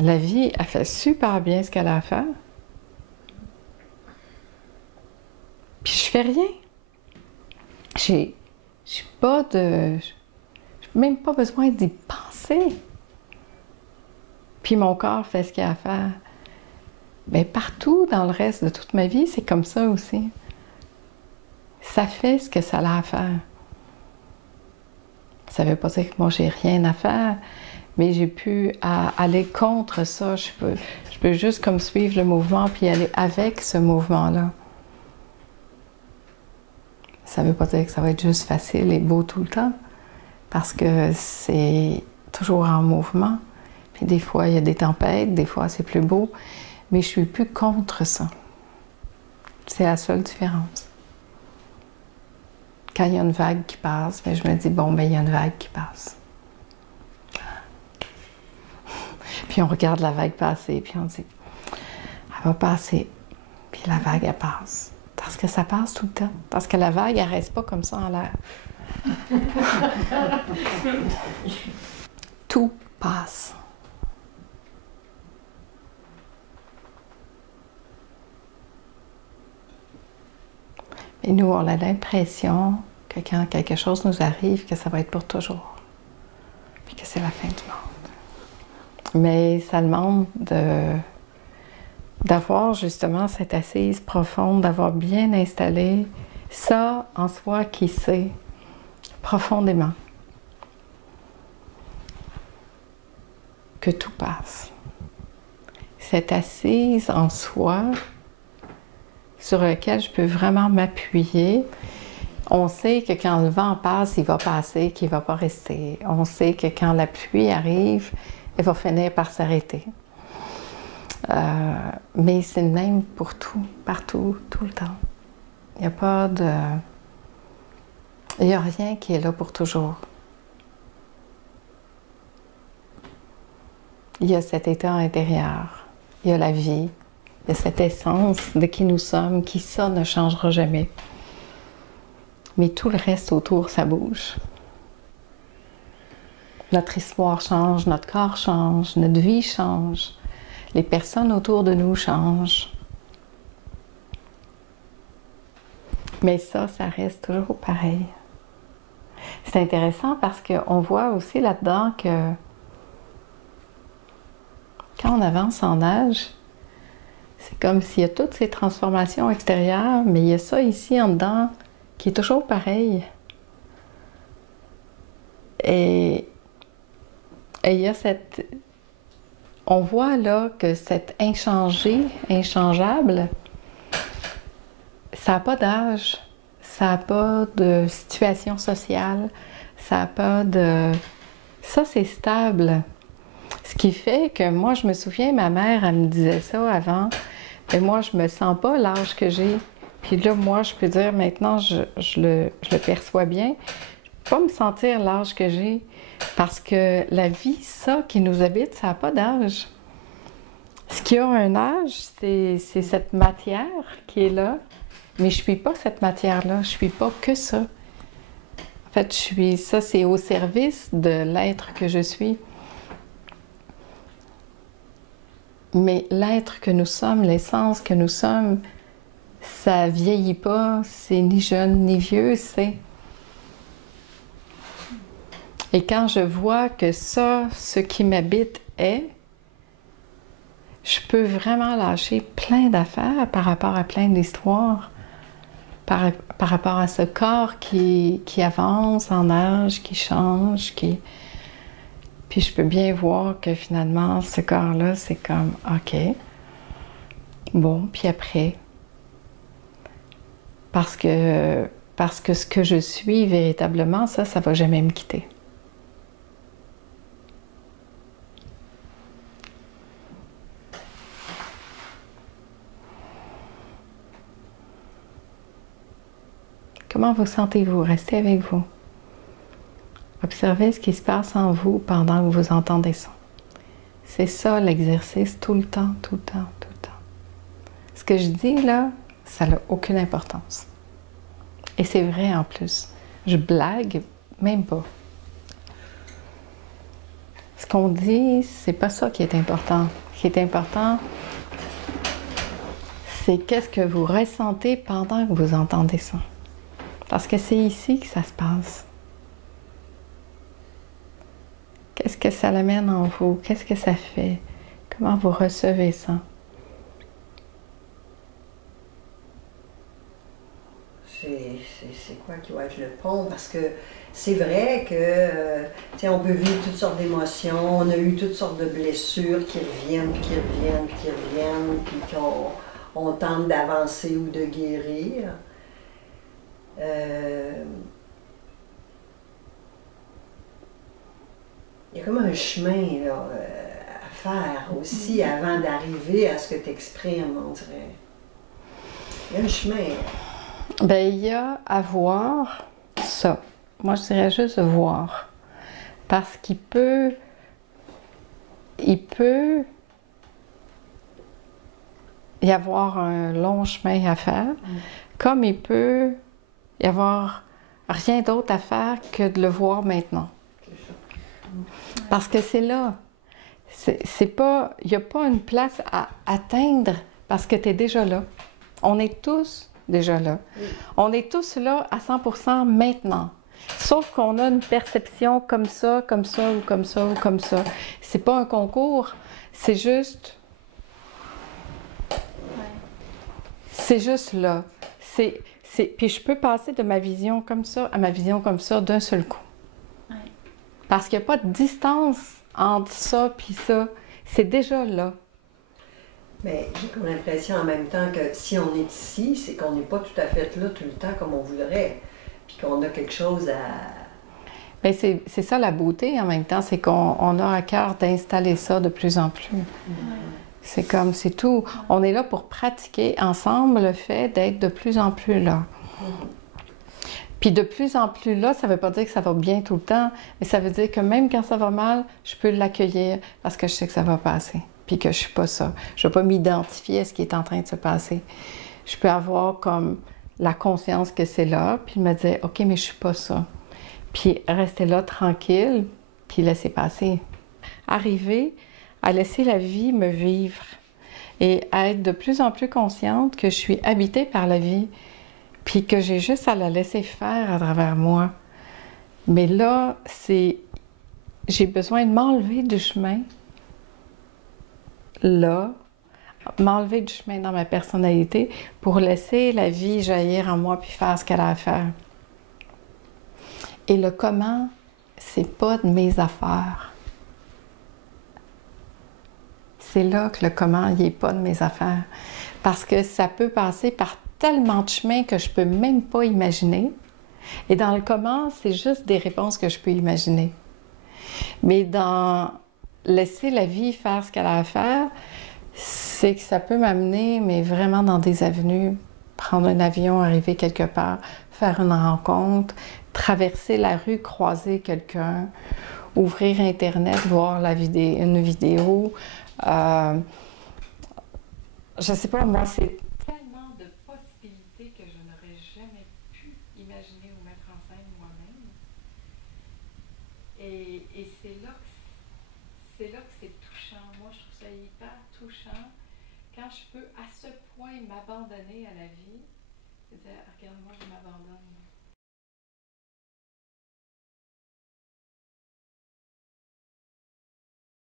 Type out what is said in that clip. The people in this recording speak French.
La vie, elle fait super bien ce qu'elle a à faire. Puis je fais rien. J'ai pas de... J'ai même pas besoin d'y penser. Puis mon corps fait ce qu'il a à faire. Bien, partout dans le reste de toute ma vie, c'est comme ça aussi. Ça fait ce que ça a à faire. Ça ne veut pas dire que moi, j'ai rien à faire, mais j'ai pu aller contre ça. Je peux juste comme suivre le mouvement puis aller avec ce mouvement-là. Ça ne veut pas dire que ça va être juste facile et beau tout le temps, parce que c'est toujours en mouvement. Puis des fois, il y a des tempêtes, des fois, c'est plus beau, mais je ne suis plus contre ça. C'est la seule différence. Quand il y a une vague qui passe, bien, je me dis, bon, bien, il y a une vague qui passe. Puis on regarde la vague passer, puis on dit, elle va passer, puis la vague, elle passe. Parce que ça passe tout le temps. Parce que la vague, elle ne reste pas comme ça en l'air. Tout passe. Et nous, on a l'impression que quand quelque chose nous arrive, que ça va être pour toujours. Puis que c'est la fin du monde. Mais ça demande d'avoir justement cette assise profonde, d'avoir bien installé ça en soi qui sait profondément que tout passe. Cette assise en soi sur laquelle je peux vraiment m'appuyer. On sait que quand le vent passe, il va passer, qu'il ne va pas rester. On sait que quand la pluie arrive, elle va finir par s'arrêter. Mais c'est le même pour tout, partout, tout le temps. Il n'y a pas de... Il n'y a rien qui est là pour toujours. Il y a cet état intérieur, il y a la vie, il y a cette essence de qui nous sommes, qui ça ne changera jamais. Mais tout le reste autour, ça bouge. Notre histoire change, notre corps change, notre vie change. Les personnes autour de nous changent. Mais ça reste toujours pareil. C'est intéressant parce qu'on voit aussi là-dedans que quand on avance en âge, c'est comme s'il y a toutes ces transformations extérieures, mais il y a ça ici en dedans qui est toujours pareil. Et il y a cette... On voit là que cet inchangeable, ça n'a pas d'âge, ça n'a pas de situation sociale, ça n'a pas de... Ça, c'est stable. Ce qui fait que moi, je me souviens, ma mère, elle me disait ça avant, mais moi, je me sens pas l'âge que j'ai. Puis là, moi, je peux dire maintenant, je le perçois bien, je peux pas me sentir l'âge que j'ai, parce que la vie, ça qui nous habite, ça n'a pas d'âge. Ce qui a un âge, c'est cette matière qui est là, mais je ne suis pas cette matière-là, je ne suis pas que ça. En fait, ça, c'est au service de l'être que je suis. Mais l'être que nous sommes, l'essence que nous sommes, ça vieillit pas, c'est ni jeune ni vieux, c'est... Et quand je vois que ça, ce qui m'habite est, je peux vraiment lâcher plein d'affaires par rapport à plein d'histoires, par rapport à ce corps qui avance en âge, qui change, Puis je peux bien voir que finalement, ce corps-là, c'est comme, OK, bon, puis après, parce que ce que je suis véritablement, ça ne va jamais me quitter. Comment vous sentez-vous? Restez avec vous. Observez ce qui se passe en vous pendant que vous entendez ça. C'est ça l'exercice tout le temps, tout le temps, tout le temps. Ce que je dis là, ça n'a aucune importance. Et c'est vrai en plus. Je blague même pas. qu'on dit, c'est pas ça qui est important. Ce qui est important, c'est qu'est-ce que vous ressentez pendant que vous entendez ça. Parce que c'est ici que ça se passe. Qu'est-ce que ça l'amène en vous? Qu'est-ce que ça fait? Comment vous recevez ça? C'est quoi qui va être le pont? Parce que c'est vrai que, on peut vivre toutes sortes d'émotions, on a eu toutes sortes de blessures qui reviennent, puis qui reviennent, puis qui reviennent, puis qu'on tente d'avancer ou de guérir. Il y a comme un chemin là, à faire aussi avant d'arriver à ce que tu exprimes, on dirait. Il y a un chemin. Bien, il y a à voir ça. Moi, je dirais juste voir. Parce qu'il peut y avoir un long chemin à faire, comme il peut y avoir rien d'autre à faire que de le voir maintenant. Parce que c'est là. C'est pas, il n'y a pas une place à atteindre parce que tu es déjà là. On est tous déjà là. On est tous là à 100% maintenant. Sauf qu'on a une perception comme ça, ou comme ça, ou comme ça. C'est pas un concours, c'est juste... C'est juste là. Puis je peux passer de ma vision comme ça à ma vision comme ça d'un seul coup. Ouais. Parce qu'il n'y a pas de distance entre ça puis ça. C'est déjà là. Mais j'ai comme l'impression en même temps que si on est ici, c'est qu'on n'est pas tout à fait là tout le temps comme on voudrait. Puis qu'on a quelque chose à... Bien, c'est ça la beauté en même temps, c'est qu'on a à cœur d'installer ça de plus en plus. C'est comme, c'est tout. On est là pour pratiquer ensemble le fait d'être de plus en plus là. Puis de plus en plus là, ça ne veut pas dire que ça va bien tout le temps, mais ça veut dire que même quand ça va mal, je peux l'accueillir parce que je sais que ça va passer, puis que je ne suis pas ça. Je ne vais pas m'identifier à ce qui est en train de se passer. Je peux avoir comme la conscience que c'est là, puis me dire, OK, mais je ne suis pas ça. Puis rester là tranquille, puis laisser passer. Arriver à laisser la vie me vivre et à être de plus en plus consciente que je suis habitée par la vie, puis que j'ai juste à la laisser faire à travers moi. Mais là, j'ai besoin de m'enlever du chemin, là, m'enlever du chemin dans ma personnalité pour laisser la vie jaillir en moi puis faire ce qu'elle a à faire. Et le comment, c'est pas de mes affaires. C'est là que le comment, il n'est pas de mes affaires. Parce que ça peut passer par tellement de chemins que je ne peux même pas imaginer. Et dans le comment, c'est juste des réponses que je peux imaginer. Mais dans laisser la vie faire ce qu'elle a à faire, c'est que ça peut m'amener, mais vraiment dans des avenues, prendre un avion, arriver quelque part, faire une rencontre, traverser la rue, croiser quelqu'un, ouvrir Internet, voir une vidéo. Je sais pas, moi, c'est tellement de possibilités que je n'aurais jamais pu imaginer ou mettre en scène moi-même. Et c'est là que c'est touchant. Moi, je trouve ça hyper touchant quand je peux à ce point m'abandonner à la vie. C'est-à-dire, regarde, moi, je m'abandonne.